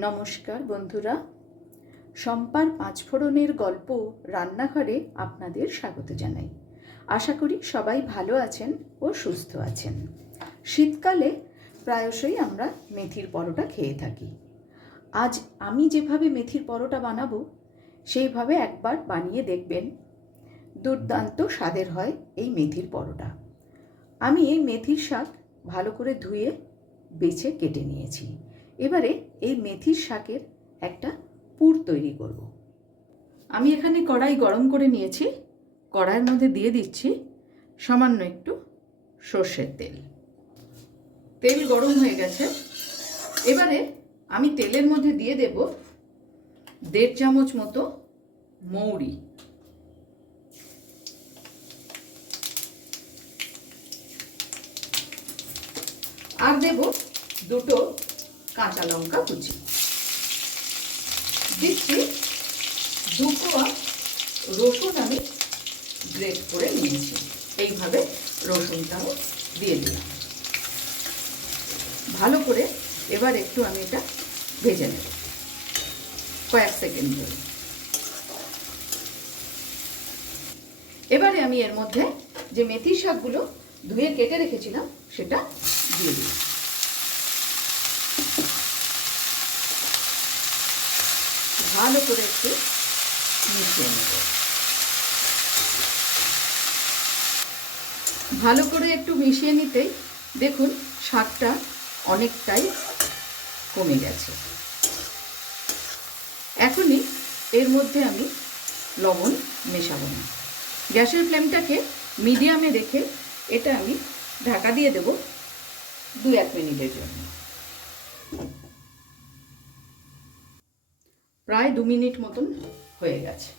নমস্কার বন্ধুরা। সম্পার পাঁচফোড়নের গল্প রান্নাঘরে আপনাদের স্বাগত জানাই। আশা করি সবাই ভালো আছেন ও সুস্থ আছেন। শীতকালে প্রায়শই আমরা মেথির পরোটা খেয়ে থাকি। আজ আমি যেভাবে মেথির পরোটা বানাবো, সেইভাবে একবার বানিয়ে দেখবেন। দুর্দান্ত স্বাদের হয় এই মেথির পরোটা। আমি এই মেথির শাক ভালো করে ধুয়ে, বেছে কেটে নিয়েছি। এবারে এই মেথির শাকের একটা পুর তৈরি করব। আমি এখানে কড়াই গরম করে নিয়েছি। কড়াইয়ের মধ্যে দিয়ে দিচ্ছি সামান্য একটু সর্ষের তেল। তেল গরম হয়ে গেছে। এবারে আমি তেলের মধ্যে দিয়ে দেব দেড় চামচ মতো মৌরি। আর দেব দুটো কাঁচা লঙ্কা কুচি। দিচ্ছি দু কোয়া রসুন আমি গ্রেট করে নিয়েছি। এইভাবে রসুনটাও দিয়ে দিলাম। ভালো করে এবার একটু আমি এটা ভেজে নেব। কয়েক সেকেন্ড ধরে। এবারে আমি এর মধ্যে যে মেথির শাকগুলো ধুয়ে কেটে রেখেছিলাম, সেটা দিয়ে দিই ভালো করে একটু মিশিয়ে নেব। ভালো করে একটু মিশিয়ে নিতেই দেখুন শাকটা অনেকটাই কমে গেছে। এখনই এর মধ্যে আমি লবণ মেশাবো না। গ্যাসের ফ্লেমটাকে মিডিয়ামে রেখে এটা আমি ঢাকা দিয়ে দেব দু এক মিনিটের জন্য। প্রায় দু মিনিট মতন হয়ে গেছে।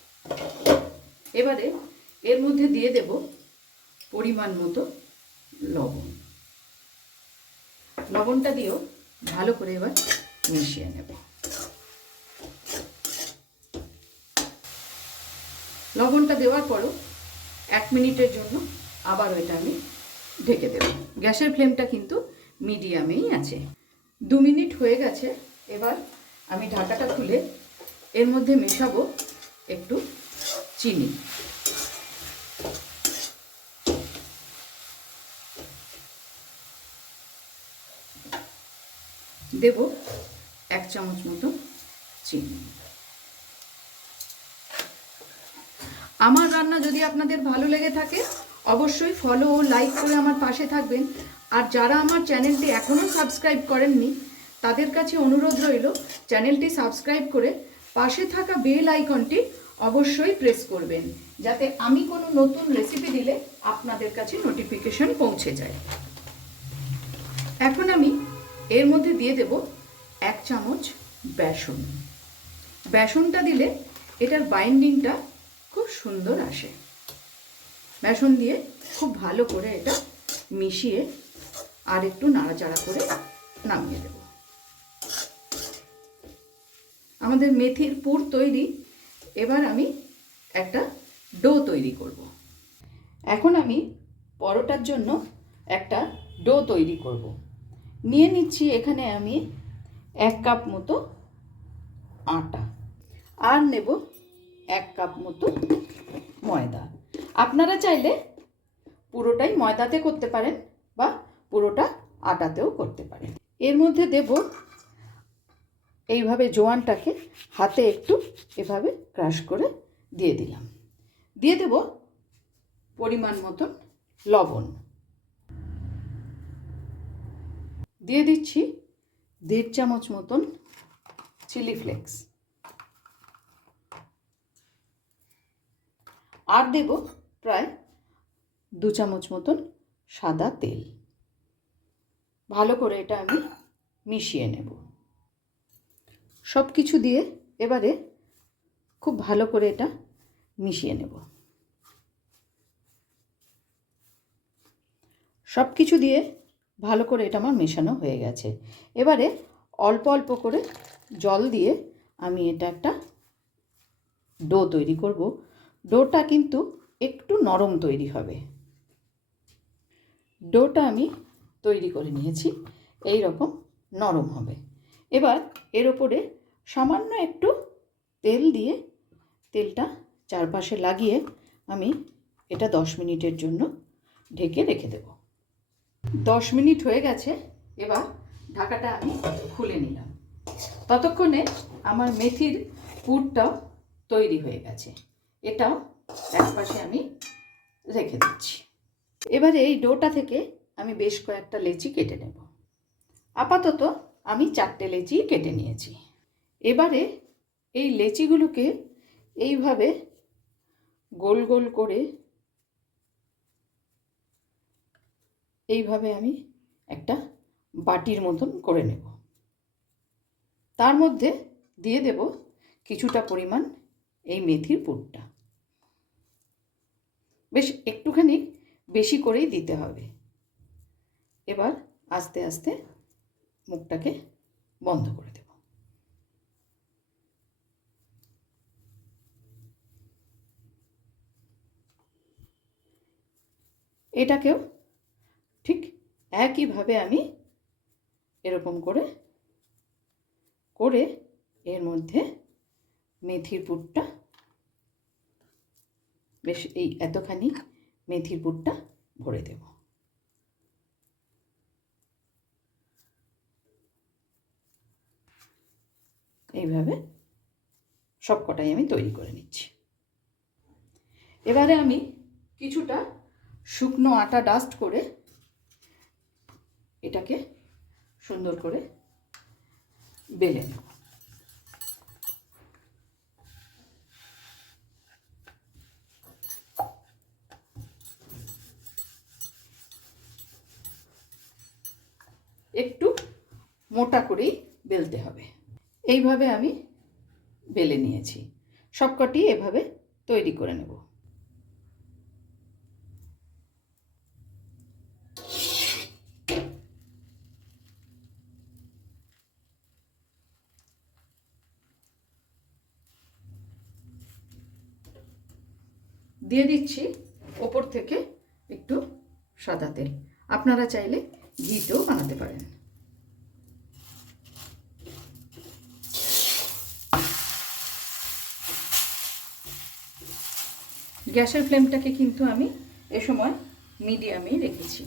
এবারে এর মধ্যে দিয়ে দেব পরিমাণ মতো লবণ। লবণটা দিয়েও ভালো করে এবার মিশিয়ে নেব। লবণটা দেওয়ার পরও এক মিনিটের জন্য আবার ওইটা আমি ঢেকে দেব। গ্যাসের ফ্লেমটা কিন্তু মিডিয়ামেই আছে। দু মিনিট হয়ে গেছে, এবার আমি ঢাকাটা খুলে এর মধ্যে মেশাবো একটু চিনি। দেব এক চামচ মতো চিনি। আমার রান্না যদি আপনাদের ভালো লেগে থাকে, অবশ্যই ফলো ও লাইক করে আমার পাশে থাকবেন। আর যারা আমার চ্যানেলটি এখনও সাবস্ক্রাইব করেননি, তাদের কাছে অনুরোধ রইল, চ্যানেলটি সাবস্ক্রাইব করে পাশে থাকা বেল আইকনটি অবশ্যই প্রেস করবেন, যাতে আমি কোনো নতুন রেসিপি দিলে আপনাদের কাছে নোটিফিকেশন পৌঁছে যায়। এখন আমি এর মধ্যে দিয়ে দেব এক চামচ বেসন। বেসনটা দিলে এটার বাইন্ডিংটা খুব সুন্দর আসে। বেসন দিয়ে খুব ভালো করে এটা মিশিয়ে আর একটু নাড়াচাড়া করে নামিয়ে দেব। আমাদের মেথির পুর তৈরি। এবার আমি একটা ডো তৈরি করব। এখন আমি পরোটার জন্য একটা ডো তৈরি করব। নিয়ে নিচ্ছি এখানে আমি এক কাপ মতো আটা আর নেব এক কাপ মতো ময়দা। আপনারা চাইলে পুরোটাই ময়দাতে করতে পারেন বা পুরোটা আটাতেও করতে পারেন। এর মধ্যে দেব এইভাবে জোয়ানটাকে হাতে একটু এভাবে ক্রাশ করে দিয়ে দিলাম। দিয়ে দেব পরিমাণ মতন লবণ। দিয়ে দিচ্ছি দেড় চামচ মতন চিলি ফ্লেক্স। আর দেব প্রায় দু চামচ মতন সাদা তেল। ভালো করে এটা আমি মিশিয়ে নেব। সব কিছু দিয়ে এবারে খুব ভালো করে এটা মিশিয়ে নেব। সব কিছু দিয়ে ভালো করে এটা আমার মেশানো হয়ে গেছে। এবারে অল্প অল্প করে জল দিয়ে আমি এটা একটা ডো তৈরি করব। ডোটা কিন্তু একটু নরম তৈরি হবে। ডোটা আমি তৈরি করে নিয়েছি এই রকম নরম হবে। এবার এর ওপরে সামান্য একটু তেল দিয়ে তেলটা চারপাশে লাগিয়ে আমি এটা দশ মিনিটের জন্য ঢেকে রেখে দেব। দশ মিনিট হয়ে গেছে, এবার ঢাকাটা আমি খুলে নিলাম। ততক্ষণে আমার মেথির পুরটাও তৈরি হয়ে গেছে। এটাও একপাশে আমি রেখে দিচ্ছি। এবারে এই ডোটা থেকে আমি বেশ কয়েকটা লেচি কেটে নেব। আপাতত আমি চারটে লেচি কেটে নিয়েছি। এবারে এই লেচিগুলোকে এইভাবে গোল গোল করে এইভাবে আমি একটা বাটির মতন করে নেব। তার মধ্যে দিয়ে দেব কিছুটা পরিমাণ এই মেথির পুরটা। বেশ একটুখানি বেশি করেই দিতে হবে। এবার আস্তে আস্তে মুখটাকে বন্ধ করে দেব। এটাকেও ঠিক একইভাবে আমি এরকম করে করে এর মধ্যে মেথির পুরটা, বেশ এই এতখানি মেথির পুরটা ভরে দেব। এইভাবে সব কটাই আমি তৈরি করে নিচ্ছি। এবারে আমি কিছুটা শুকনো আটা ডাস্ট করে এটাকে সুন্দর করে বেলে নেব। একটু মোটা করেই বেলতে হবে। এইভাবে আমি বেলে নিয়েছি। সবকটি এভাবে তৈরি করে নেব। দিয়ে দিচ্ছি ওপর থেকে একটু সাদা তেল। আপনারা চাইলে ঘিতেও বানাতে পারেন। গ্যাসের ফ্লেমটাকে কিন্তু আমি এ সময় মিডিয়ামে রেখেছি।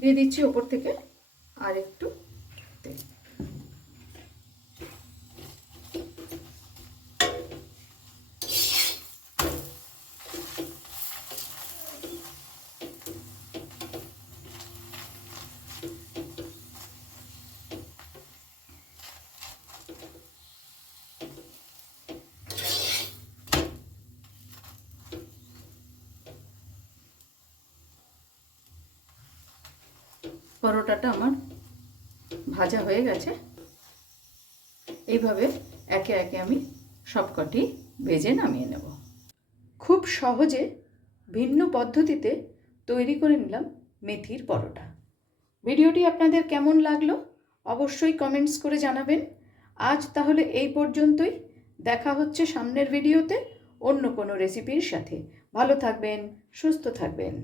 দিয়ে দিচ্ছি ওপর থেকে আর একটু তেল। পরোটাটা আমার ভাজা হয়ে গেছে। এইভাবে একে একে আমি সবকটি ভেজে নামিয়ে নেব। খুব সহজে ভিন্ন পদ্ধতিতে তৈরি করে নিলাম মেথির পরোটা। ভিডিওটি আপনাদের কেমন লাগল অবশ্যই কমেন্টস করে জানাবেন। আজ তাহলে এই পর্যন্তই। দেখা হচ্ছে সামনের ভিডিওতে অন্য কোনো রেসিপির সাথে। ভালো থাকবেন, সুস্থ থাকবেন।